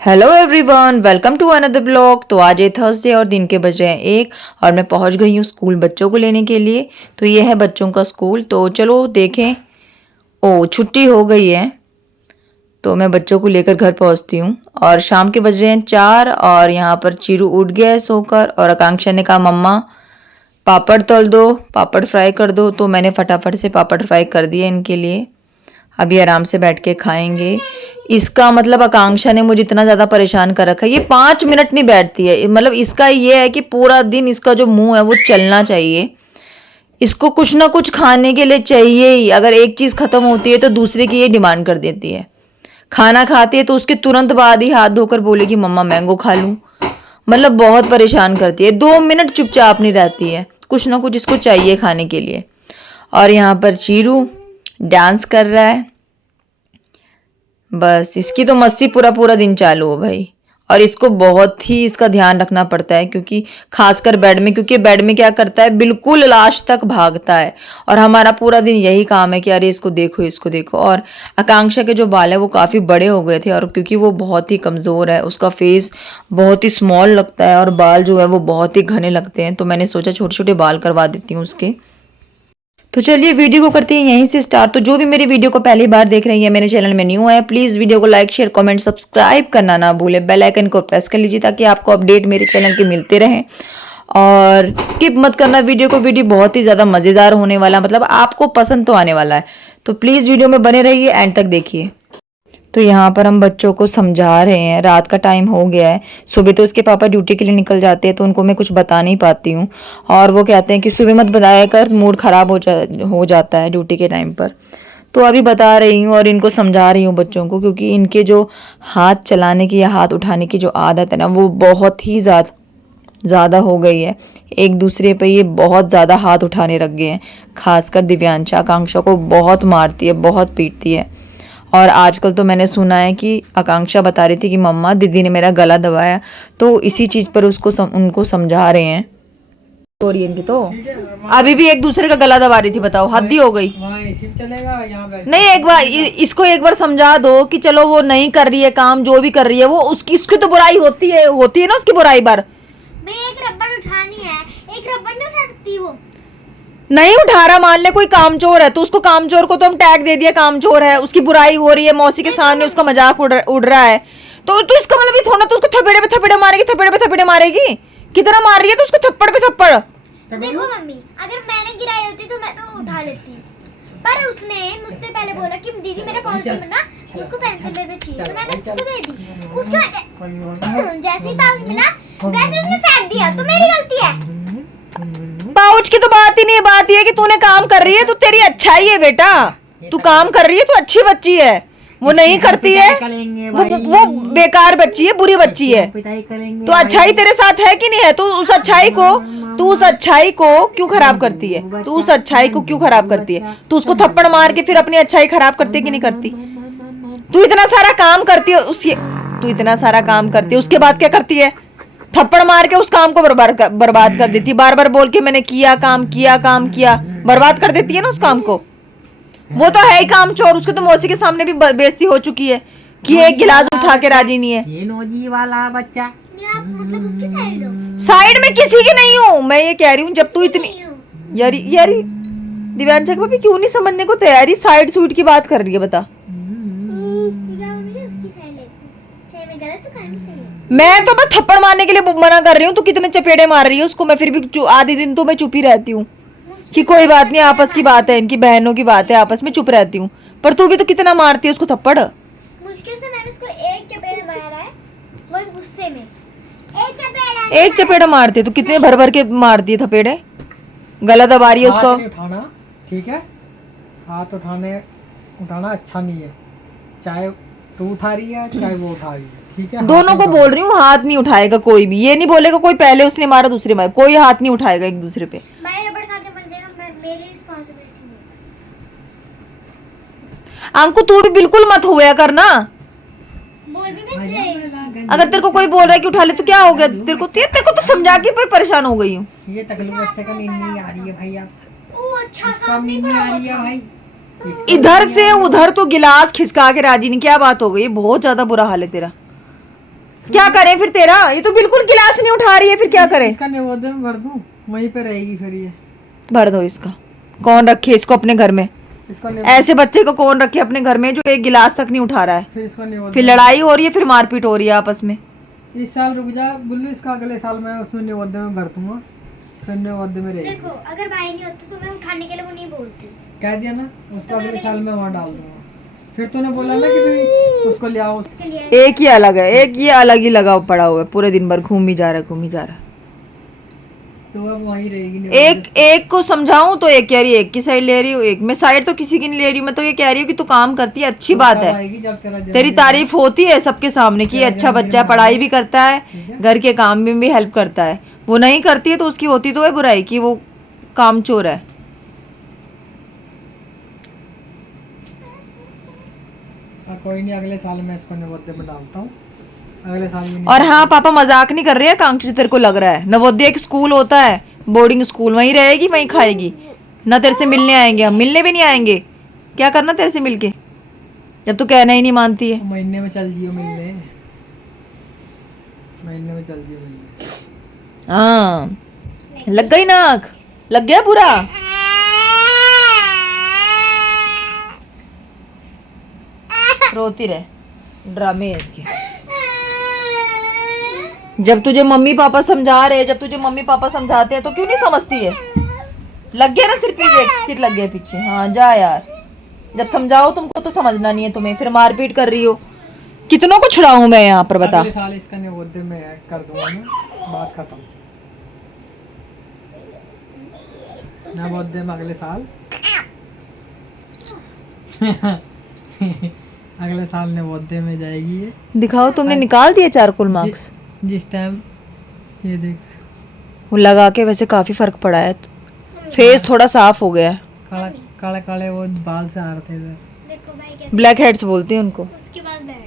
Hello everyone, welcome to another blog. तो आज है थर्सडे और दिन के बज रहे हैं 1 और मैं पहुंच गई हूँ स्कूल बच्चों को लेने के लिए। तो ये है बच्चों का स्कूल। तो चलो देखें। ओ छुट्टी हो गई है तो मैं बच्चों को लेकर घर पहुंचती हूँ। और शाम के बज रहे हैं 4 और यहाँ पर चीरू उठ गया है सोकर और आकांक्षा ने कहा मम्मा पापड़ तल दो, पापड़ फ्राई कर दो। तो मैंने फटाफट से पापड़ फ्राई कर दिए इनके लिए। अभी आराम से बैठ के खाएंगे। इसका मतलब आकांक्षा ने मुझे इतना ज़्यादा परेशान कर रखा है, ये 5 मिनट नहीं बैठती है। मतलब इसका ये है कि पूरा दिन इसका जो मुंह है वो चलना चाहिए। इसको कुछ ना कुछ खाने के लिए चाहिए ही। अगर एक चीज़ खत्म होती है तो दूसरे की ये डिमांड कर देती है। खाना खाती है तो उसके तुरंत बाद ही हाथ धोकर बोलेगी मम्मा मैंगो खा लूँ। मतलब बहुत परेशान करती है। 2 मिनट चुपचाप नहीं रहती है, कुछ ना कुछ इसको चाहिए खाने के लिए। और यहाँ पर चीरू डांस कर रहा है। बस इसकी तो मस्ती पूरा पूरा दिन चालू हो भाई। और इसको बहुत ही इसका ध्यान रखना पड़ता है क्योंकि खासकर बेड में, क्योंकि बेड में क्या करता है बिल्कुल लास्ट तक भागता है। और हमारा पूरा दिन यही काम है कि अरे इसको देखो इसको देखो। और आकांक्षा के जो बाल है वो काफ़ी बड़े हो गए थे और क्योंकि वो बहुत ही कमज़ोर है, उसका फेस बहुत ही स्मॉल लगता है और बाल जो है वो बहुत ही घने लगते हैं। तो मैंने सोचा छोटे छोटे बाल करवा देती हूँ उसके। तो चलिए वीडियो को करते हैं यहीं से स्टार्ट। तो जो भी मेरी वीडियो को पहली बार देख रही है, मेरे चैनल में न्यू है, प्लीज़ वीडियो को लाइक शेयर कमेंट सब्सक्राइब करना ना भूले। बेल आइकन को प्रेस कर लीजिए ताकि आपको अपडेट मेरे चैनल के मिलते रहें। और स्किप मत करना वीडियो को, वीडियो बहुत ही ज़्यादा मज़ेदार होने वाला, मतलब आपको पसंद तो आने वाला है। तो प्लीज़ वीडियो में बने रहिए, एंड तक देखिए। तो यहाँ पर हम बच्चों को समझा रहे हैं, रात का टाइम हो गया है। सुबह तो उसके पापा ड्यूटी के लिए निकल जाते हैं तो उनको मैं कुछ बता नहीं पाती हूँ। और वो कहते हैं कि सुबह मत बताया कर, मूड ख़राब हो जाता है ड्यूटी के टाइम पर। तो अभी बता रही हूँ और इनको समझा रही हूँ बच्चों को, क्योंकि इनके जो हाथ चलाने की या हाथ उठाने की जो आदत है ना वो बहुत ही ज़्यादा हो गई है। एक दूसरे पे ये बहुत ज़्यादा हाथ उठाने लग गए हैं। खासकर दिव्यांशा आकांक्षा को बहुत मारती है, बहुत पीटती है। और आजकल तो मैंने सुना है कि आकांक्षा बता रही थी कि मम्मा दीदी ने मेरा गला दबाया। तो इसी चीज़ पर उनको समझा रहे हैं। सॉरी इनकी तो अभी भी एक दूसरे का गला दबा रही थी। बताओ हद ही हो गई। नहीं, एक बार इसको एक बार समझा दो कि चलो वो नहीं कर रही है काम, जो भी कर रही है वो उसकी तो बुराई होती है ना, उसकी बुराई बार। एक रबड़ उठानी है, एक रबड़ नहीं उठा सकती वो। नहीं उठा रहा, मान ले कोई कामचोर है तो उसको, कामचोर को तो हम टैग दे दिया कामचोर है, उसकी बुराई हो रही है, मौसी के सामने उसका मजाक उड़ रहा है। तो इसका मतलब ये थोड़ा तो उसको थपेड़े पे थपेड़े मारेगी, थपेड़े पे थपेड़े मारेगी। कितना मार रही है तो उसको थप्पड़ पे थप्पड़। देखो मम्मी, अगर मैंने गिराई होती तो मैं तो उठा लेती, पर उसने मुझसे पहले बोला कि दीदी मेरा पाउच मत ना, उसको पेंसिल दे दे चाहिए, तो मैंने उसको दे दी। उसके जैसे ही पाउच मिला वैसे उसने फेंक दिया, तो मेरी गलती है। पाउच की तो बात ही नहीं है, बात ये है कि तूने काम कर रही है तो तेरी अच्छाई है बेटा। तू काम कर रही है तो अच्छी बच्ची है। वो नहीं करती है वो बेकार बच्ची है, बुरी बच्ची है। तो अच्छाई तेरे साथ है कि नहीं है? तू उस अच्छाई को क्यों खराब करती है? तू उस अच्छाई को क्यों खराब करती है? तू उसको थप्पड़ मार के फिर अपनी अच्छाई खराब करती है कि नहीं करती? तू इतना सारा काम करती है उसके बाद क्या करती है? थप्पड़ मार के उस काम को बर्बाद कर देती है। बार बार बोल के मैंने किया काम किया, बर्बाद कर देती है ना उस काम को। वो तो है ही काम चोर। उसके तो मौसी के सामने भी बेइज्जती हो चुकी है कि एक गिलास उठा के राजी नहीं है। ये नौजी वाला बच्चा। आप मतलब उसकी साइड हो? साइड में किसी की नहीं हूँ, मैं ये कह रही हूँ जब तू इतनी यारी दिव्यांशा के भाभी क्यों नहीं समझने को तैयारी, साइड सूट की बात कर रही है बता। मैं तो बस थप्पड़ मारने के लिए मना कर रही हूँ, तो कितने चपेड़े मार रही है उसको। मैं फिर भी आधे दिन तो मैं चुप ही रहती हूँ कि कोई बात नहीं, आपस की बात है, इनकी बहनों की बात है, आपस में चुप रहती हूँ। पर तू भी तो कितना मारती है उसको थप्पड़। मुश्किल से मैंने उसको एक चपेड़ा मारा है, वो गुस्से में। एक चपेड़ा मारती है तो कितने भर भर के मारती है थपेड़े। गला दबा रही है उसको। उठाना ठीक है, हाथ उठाना अच्छा नहीं है। चाहे तू उठा रही है चाहे वो उठा रही है, ठीक है। दोनों को बोल रही हूँ, हाथ नहीं उठाएगा कोई भी। ये नहीं बोलेगा कोई पहले उसने मारा दूसरे मारा, कोई हाथ नहीं उठाएगा एक दूसरे पे। मैं रबड़ खा के मर जाएगा, मेरी रिस्पांसिबिलिटी नहीं है। अंकु तू भी बिल्कुल मत होया करना। बोल भी मैं सही। अगर तेरे को कोई बोल रहा है कि उठा ले तो क्या हो गया? तेरे को तो समझा के कोई परेशान हो गई हूँ। ये तकलीफ बच्चे का नींद नहीं आ रही है भाई। ओ अच्छा इसका नींद नहीं आ रही है भाई। इधर से उधर तो गिलास खिसका के राजी नहीं। क्या बात हो गई? बहुत ज्यादा बुरा हाल है तेरा। क्या करें फिर तेरा? ये तो बिल्कुल गिलास नहीं उठा रही है, फिर क्या करें? इसका नवोदय में भर दूं, वहीं पे रहेगी फिर ये। भर दो इसका। कौन रखे इसको अपने घर में? इसका ऐसे बच्चे को कौन रखे अपने घर में जो एक गिलास तक नहीं उठा रहा है? फिर इसका नवोदय। फिर लड़ाई हो रही है, फिर मारपीट हो रही है आपस में। इस साल रुक जा बुल्लू, इसका अगले साल मैं उसमें नवोदय में भर दूंगा, फिर नवोदय में रहेगी। देखो अगर भाई नहीं होते तो मैं उठाने के लिए वो नहीं बोलती। कह दिया ना, उसको अगले साल मैं वहाँ डाल दूंगा। फिर तूने बोला ना कि तुम उसको ले आओ। उसके लिए एक ही अलग है, एक ये अलग ही लगा पड़ा हुआ है, पूरे दिन भर घूम ही जा रहा है, घूम ही जा रहा है। तो अब वहीं रहेगी। एक को समझाऊं तो एक कह रही है एक की साइड ले रही हूँ, एक मैं साइड तो किसी की नहीं ले रही हूँ। मैं तो ये कह रही हूँ कि तू काम करती है, अच्छी बात है, आएगी जब तेरा तेरी तारीफ होती है सबके सामने कि ये अच्छा बच्चा है, पढ़ाई भी करता है, घर के काम में भी हेल्प करता है। वो नहीं करती है तो उसकी होती तो है बुराई कि वो काम चोर है। कोई नहीं, अगले साल मैं इसको नवोदय में डालता हूँ, अगले साल ये नहीं। और हाँ पापा मजाक नहीं कर रहे हैं कांक्षी, तेरे को लग रहा है नवोदय एक स्कूल होता है, बोर्डिंग स्कूल, वहीं रहेगी वहीं खाएगी ना। तेरे से मिलने आएंगे हम? मिलने भी नहीं आएंगे। क्या करना तेरे से मिलके जब तू कहना ही नहीं मानती है? महीने में चल जियो मिलने, महीने में चल जियो मिलने। हाँ लग गई ना आँख, लग गया पूरा। रोती रहे, ड्रामे है इसके। जब तुझे मम्मी पापा समझा रहे, जब तुझे मम्मी पापा समझाते हैं तो क्यों नहीं समझती है? लग गया ना सिर पीछे, सिर लग गया पीछे। हाँ जा यार, जब समझाओ तुमको तो समझना नहीं है तुम्हें, फिर मारपीट कर रही हो। कितनों को छुड़ाऊं मैं यहाँ पर बता? अगले साल इसका नवोदय में कर दूंगा मैं, बात खत्म। नवोदय में अगले साल अगले साल नवोदय में जाएगी ये। दिखाओ, तुमने निकाल दिए चारकोल मार्क्स जिस टाइम ये देख, वो लगा के वैसे काफी फर्क पड़ा है, फेस थोड़ा साफ हो गया है। काला काले काले वो बाल से आ रहे थे इधर। देखो भाई कैसे ब्लैक हेड्स बोलते हैं उनको। उसके बाद बैठ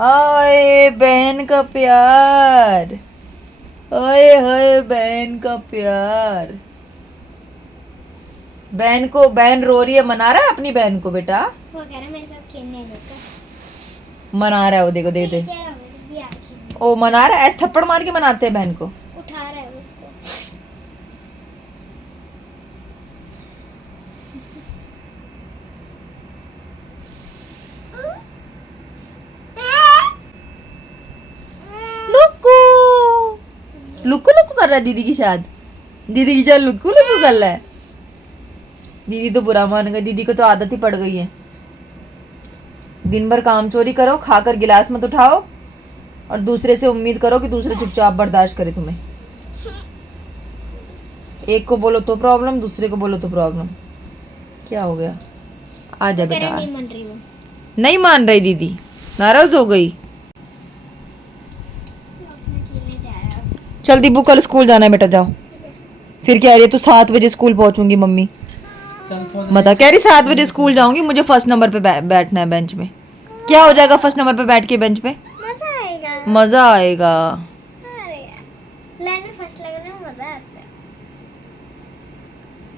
आए बहन का प्यार, ओए होए बहन का प्यार। बहन को, बहन रो रही है, मना रहा है अपनी बहन को बेटा, वो कह रहा है मेरे साथ खेलने आएगा क्या? मना रहा है वो। देखो देख दे, कह रहा है भी आ खेलने, ओ मना रहा है। ऐसे थप्पड़ मार के मनाते हैं बहन को। उठा रहा है वो उसको। लुक्कू लुक्कू लुक्कू कर रहा है दीदी की शाद, दीदी की शाद लुक्कू लुक्कू कर रहा है। दीदी तो बुरा मान गई, दीदी को तो आदत ही पड़ गई है। दिन भर काम चोरी करो, खाकर गिलास मत उठाओ और दूसरे से उम्मीद करो कि दूसरे चुपचाप बर्दाश्त करे तुम्हें। एक को बोलो तो प्रॉब्लम, दूसरे को बोलो तो प्रॉब्लम। क्या हो गया? आ जा बेटा। नहीं मान रही वो। नहीं मान रही दीदी, नाराज हो गई। अपना खेलने जा रहा है। चल दीबू कल स्कूल जाना है बेटा, जाओ। फिर कह रही है तू 7 बजे स्कूल पहुंचूंगी मम्मी। चल सो जा। बता, कह रही 7 बजे स्कूल जाऊंगी, मुझे फर्स्ट नंबर पे बैठना है बेंच में। क्या हो जाएगा फर्स्ट नंबर पे बैठ के बेंच पे? मजा आएगा। मजा आएगा। अरे यार लाइन में फर्स्ट लगने में मजा आता है।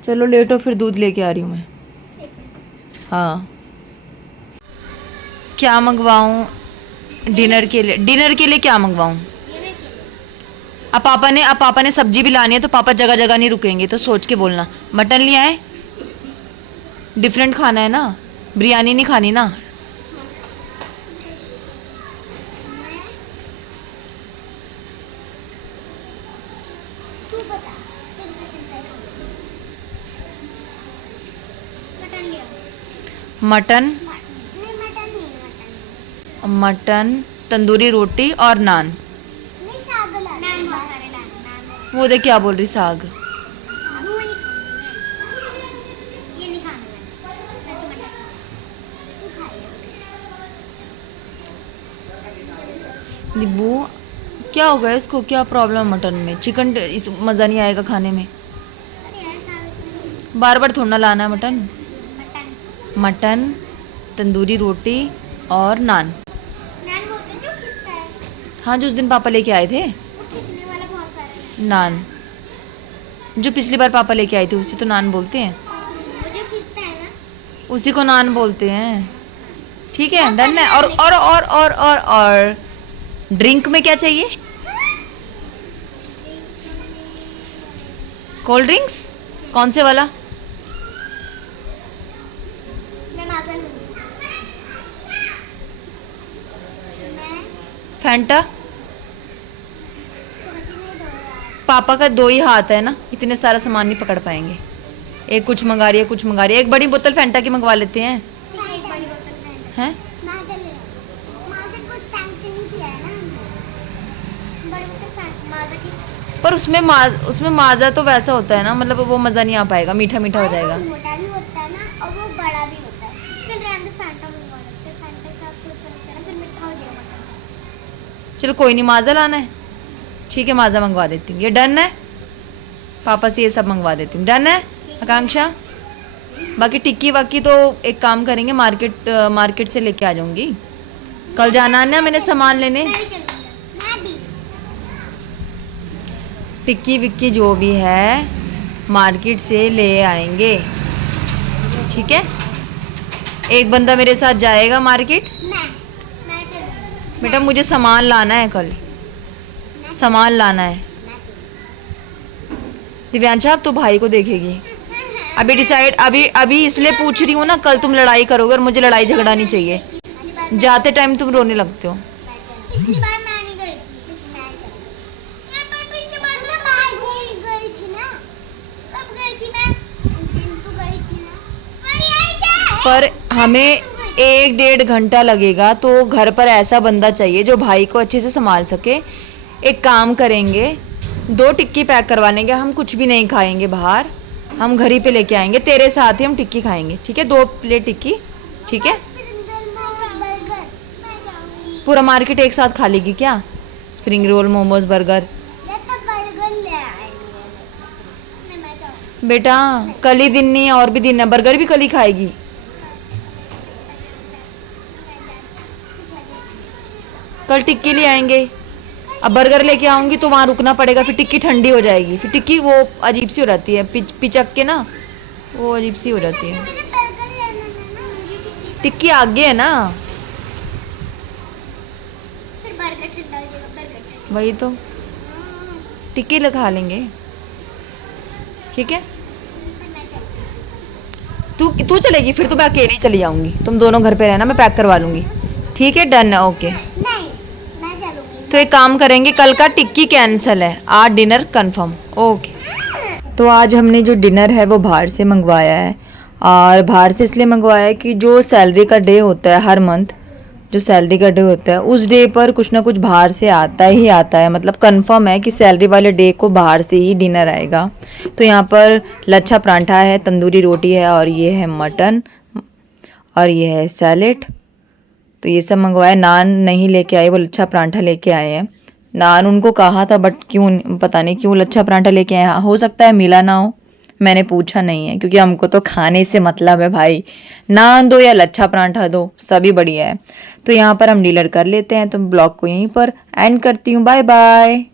चलो लेटो, फिर दूध लेके आ रही हूँ मैं। ठीक है। हाँ क्या मंगवाऊँ डिनर के लिए? डिनर के लिए क्या मंगवाऊँ? अब पापा ने सब्जी भी लानी है तो पापा जगह जगह नहीं रुकेंगे, तो सोच के बोलना। मटन ले आए? डिफरेंट खाना है ना, बिरयानी नहीं खानी ना। तू बता मटन ले आओ। मटन, नहीं मटन नहीं, मटन, तंदूरी रोटी और नान। नहीं साग ला, नान बहुत सारे लाने, नान वो देख क्या बोल रही, साग। वो नहीं खाऊंगी मैं। ये नहीं खाना मैं तो मटन तू खाइए। दिब्बू क्या हो गया इसको? क्या प्रॉब्लम मटन में? चिकन इस मज़ा नहीं आएगा खाने में। अरे यार साग बार बार थोड़ा ना लाना है मटन। मटन मटन, तंदूरी रोटी और नान। नान बोलते हैं जो खिंचता है, हाँ जो उस दिन पापा लेके आए थे, वो खींचने वाला बहुत सारा है। नान। जो पिछली बार पापा लेके आए थे उसी तो नान बोलते हैं, वो जो खिंचता है ना, उसी को नान बोलते हैं। ठीक है डन है। और ड्रिंक में क्या चाहिए? कोल्ड ड्रिंक्स कौन से वाला? मैं माजा लूंगी। मैं फैंटा? समझ नहीं दो यार। पापा का 2 ही हाथ है ना, इतने सारा सामान नहीं पकड़ पाएंगे। एक कुछ मंगा रही है, कुछ मंगा रही है। एक बड़ी बोतल फैंटा की मंगवा लेते हैं। ठीक है, एक बड़ी बोतल फैंटा। हैं? माजा ले आओ। माजा कुछ टाइम से नहीं पिया है ना हमने। बड़ी बोतल फैंटा माजा की। पर उसमें माजा तो वैसा होता है ना, मतलब वो मज़ा नहीं आ पाएगा, मीठा मीठा हो जाएगा। वो मोटा भी होता है ना और वो बड़ा भी होता है। चल रहने दे, फैंटा मंगवा लेते हैं। फैंटा के साथ तो चलता है ना, फिर मीठा हो जाएगा मटन। चलो कोई नहीं, माजा लाना है, ठीक है माजा मंगवा देती हूँ। ये डन है? पापा से ये सब मंगवा देती हूँ। डन है आकांक्षा? बाकी टिक्की वाक्की तो एक काम करेंगे, मार्केट से लेके आ जाऊंगी। कल जाना है ना मैंने सामान लेने। मैं भी चलूंगा। मैं भी। टिक्की विक्की जो भी है मार्केट से ले आएंगे, ठीक है? एक बंदा मेरे साथ जाएगा मार्केट। मैं चलूंगी। बेटा मुझे सामान लाना है, कल सामान लाना है। मैं चलूंगी। दिव्यांशा अब तो भाई को देखेगी। अभी डिसाइड अभी इसलिए पूछ रही हूँ ना, कल तुम लड़ाई करोगे और मुझे लड़ाई झगड़ा नहीं चाहिए। पिछली बार जाते टाइम तुम रोने लगते हो। पिछली बार मैं नहीं गई थी। मैं चलूंगी। यार पर पिछली बार तो मैं गई थी ना। कब गई थी मैं? उस दिन तो गई थी ना। पर यार क्या है? पर हमें 1-1.5 घंटा लगेगा, तो घर पर ऐसा बंदा चाहिए जो भाई को अच्छे से संभाल सके। एक काम करेंगे, 2 टिक्की पैक करवा लेंगे, हम कुछ भी नहीं खाएंगे बाहर, हम घर ही पे लेके आएंगे, तेरे साथ ही हम टिक्की खाएंगे, ठीक है? 2 प्लेट टिक्की, ठीक है? बर्गर मैं जाऊंगी। पूरा मार्केट एक साथ खा लेगी क्या? Spring roll, momos, burger. या तो बर्गर ले आएंगे। नहीं मैं जाऊंगी। बेटा कल ही दिन नहीं है, और भी दिन है, बर्गर भी कल ही खाएगी। कल टिक्की ले आएंगे। अब बर्गर लेके आऊंगी तो वहाँ रुकना पड़ेगा, फिर टिक्की ठंडी हो जाएगी, फिर टिक्की वो अजीब सी हो जाती है, पिचक के ना वो अजीब सी हो जाती है। मुझे बर्गर लेना है ना, मुझे टिक्की। टिक्की आगे है ना, फिर बर्गर ठंडा हो जाएगा। बर्गर ठंडा। वही तो, टिक्की लगा लेंगे, ठीक है? फिर मैं चलूंगी। तू चलेगी, फिर तो मैं अकेली चली जाऊंगी, तुम दोनों घर पे रहना, मैं पैक करवा लूंगी, ठीक है? डन है, ओके। नहीं मैं चलूंगी। तो एक काम करेंगे, कल का टिक्की कैंसिल है, आज डिनर कंफर्म, ओके। तो आज हमने जो डिनर है वो बाहर से मंगवाया है, और बाहर से इसलिए मंगवाया है कि जो सैलरी का डे होता है हर मंथ, जो सैलरी का डे होता है उस डे पर कुछ ना कुछ बाहर से आता ही आता है, मतलब कंफर्म है कि सैलरी वाले डे को बाहर से ही डिनर आएगा। तो यहाँ पर लच्छा पराठा है, तंदूरी रोटी है, और ये है मटन, और ये है सैलेड। तो ये सब मंगवाए। नान नहीं लेके आए, वो लच्छा पराठा लेके आए हैं। नान उनको कहा था बट क्यों पता नहीं क्यों लच्छा पराठा लेके आए, हो सकता है मिला ना हो, मैंने पूछा नहीं है, क्योंकि हमको तो खाने से मतलब है भाई, नान दो या लच्छा पराठा दो सभी बढ़िया है। तो यहाँ पर हम डीलर कर लेते हैं, तो ब्लॉग को यहीं पर एंड करती हूँ, बाय बाय।